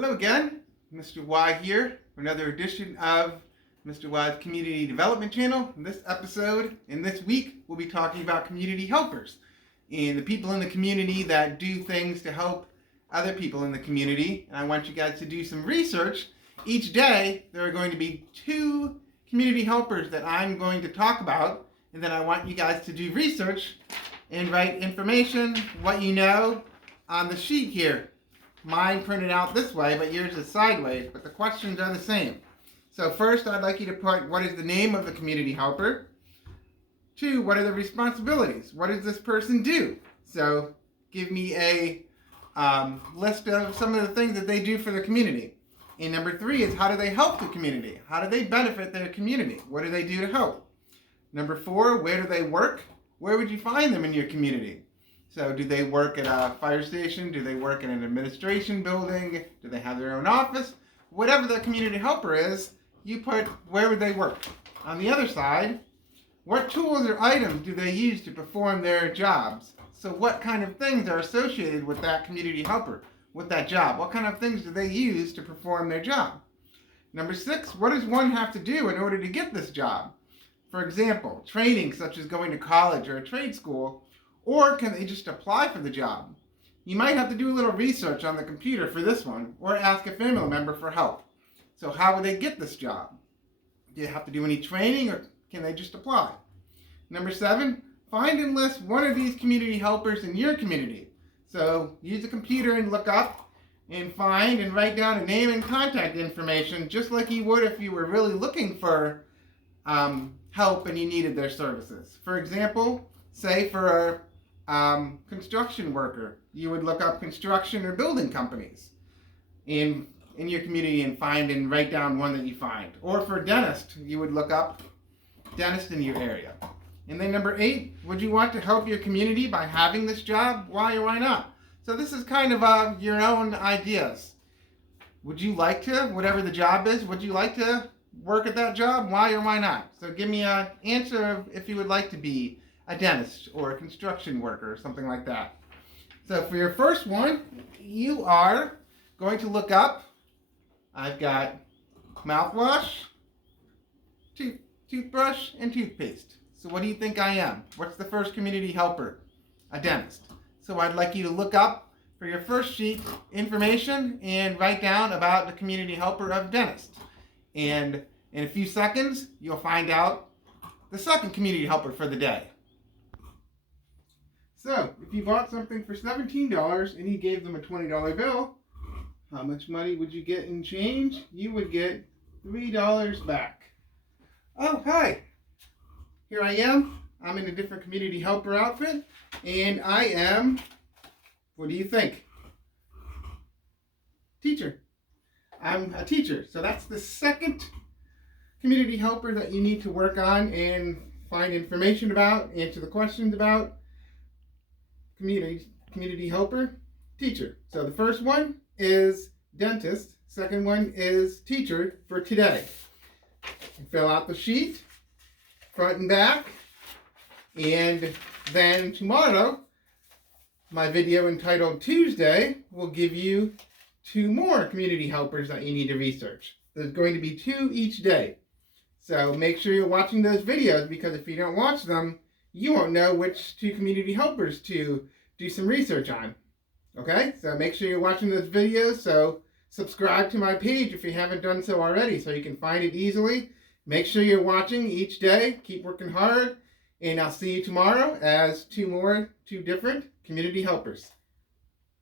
Hello again, Mr. Y here for another edition of Mr. Y's Community Development Channel. In this episode, in this week, we'll be talking about community helpers and the people in the community that do things to help other people in the community. And I want you guys to do some research. Each day, there are going to be 2 community helpers that I'm going to talk about, and then I want you guys to do research and write information, what you know, on the sheet here. Mine printed out this way, but yours is sideways, but the questions are the same. So first, I'd like you to put what is the name of the community helper. 2, what are the responsibilities? What does this person do? So give me a list of some of the things that they do for the community. And number 3 is how do they help the community? How do they benefit their community? What do they do to help? Number 4, where do they work? Where would you find them in your community? So do they work at a fire station? Do they work in an administration building? Do they have their own office? Whatever the community helper is, you put where would they work. On the other side, what tools or items do they use to perform their jobs? So what kind of things are associated with that community helper, with that job? What kind of things do they use to perform their job? Number 6, what does one have to do in order to get this job? For example, training such as going to college or a trade school. Or can they just apply for the job? You might have to do a little research on the computer for this one, or ask a family member for help. So how would they get this job? Do you have to do any training, or can they just apply? Number 7, find and list one of these community helpers in your community. So use a computer and look up and find and write down a name and contact information, just like you would if you were really looking for help and you needed their services. For example, say for a construction worker, you would look up construction or building companies in your community and find and write down one that you find. Or for a dentist, you would look up dentist in your area. And then number 8, would you want to help your community by having this job? Why or why not? So this is kind of your own ideas. Would you like to, whatever the job is, would you like to work at that job? Why or why not? So give me an answer of if you would like to be a dentist or a construction worker or something like that. So for your first one, you are going to look up, I've got mouthwash, toothbrush, and toothpaste. So what do you think I am? What's the first community helper? A dentist. So I'd like you to look up for your first sheet information and write down about the community helper of dentist. And in a few seconds, you'll find out the second community helper for the day. So, if you bought something for $17 and you gave them a $20 bill, how much money would you get in change? You would get $3 back. Oh, hi. Here I am. I'm in a different community helper outfit, and I am, what do you think? Teacher. I'm a teacher. So that's the second community helper that you need to work on and find information about, answer the questions about. Community helper, teacher. So the first one is dentist. Second one is teacher for today. You fill out the sheet, front and back. And then tomorrow, my video entitled Tuesday will give you 2 more community helpers that you need to research. There's going to be 2 each day. So make sure you're watching those videos, because if you don't watch them, you won't know which 2 community helpers to do some research on. Okay? So make sure you're watching those videos. So subscribe to my page if you haven't done so already, so you can find it easily. Make sure you're watching each day. Keep working hard. And I'll see you tomorrow as 2 different community helpers.